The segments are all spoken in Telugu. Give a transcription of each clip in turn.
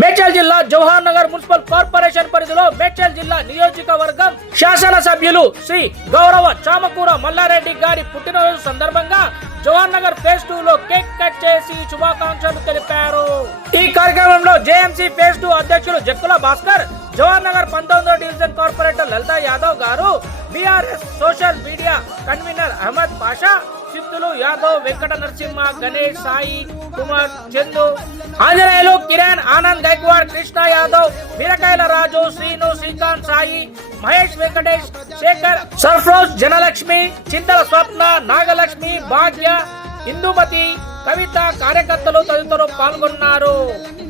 మేడ్చల్ జిల్లా జవహర్ నగర్ మున్సిపల్ కార్పొరేషన్ పరిధిలో మేడ్చల్ జిల్లా నియోజకవర్గం శాసనసభ్యులు శ్రీ గౌరవ చామకూర మల్లారెడ్డి గారి పుట్టినరోజు సందర్భంగా జవహర్ నగర్ ఫేజ్ 2 లో కేక్ కట్ చేసి శుభాకాంక్షలు తెలిపారు. ఈ కార్యక్రమంలో జేఎంసీ ఫేజ్ 2 అధ్యక్షులు జక్కుల భాస్కర్, జవహర్ నగర్ 19వ డివిజన్ కార్పొరేటర్ లలితా యాదవ్ గారు, BRS social media convener Ahmed Pasha, Siddhulu Yadav, Venkata Narasimha, Ganesh, Sai Kumar, Chandu, Anjaneyulu, Kiran, Anand, Gaikwad, Krishna Yadav, బీరకాయల రాజు, శ్రీను, శ్రీకాంత్, సాయి, మహేష్, వెంకటేష్, శేఖర్, సర్ఫరోజ్, జనలక్ష్మి, చింతల స్వప్న, నాగలక్ష్మి, భాగ్య, ఇందుమతి, కవిత, కార్యకర్తలు తదితరులు పాల్గొన్నారు.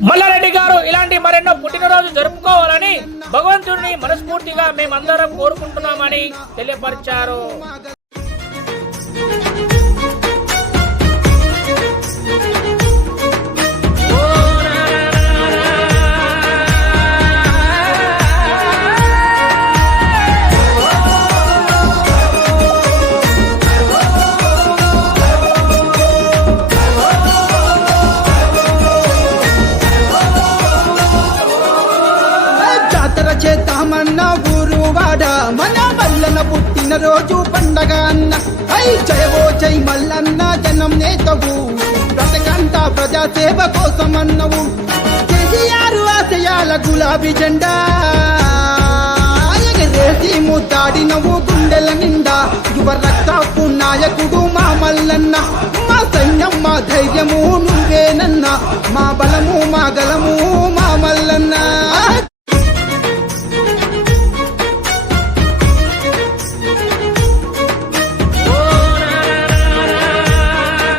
మల్లారెడ్డి గారు ఇలాంటి మరెన్నో పుట్టినరోజు జరుపుకోవాలని భగవంతుడిని మనస్ఫూర్తిగా మేమందరం కోరుకుంటున్నామని తెలియపరిచారు. చేద్దామన్న ఊరు వాడ మన మల్లన్న పుట్టిన రోజు పండగ అన్న. జయవో జై మల్లన్న జనం నేతవు, బ్రతకంట ప్రజాసేవ కోసమన్నవు. కేసీఆర్ ఆశయాల గులాబీ జెండా ఎగరేసి ముద్దాడినవు గుండెల నిండా. యువ రక్తపు నాయకుడు మా మల్లన్న, మా సైన్యం మా ధైర్యం.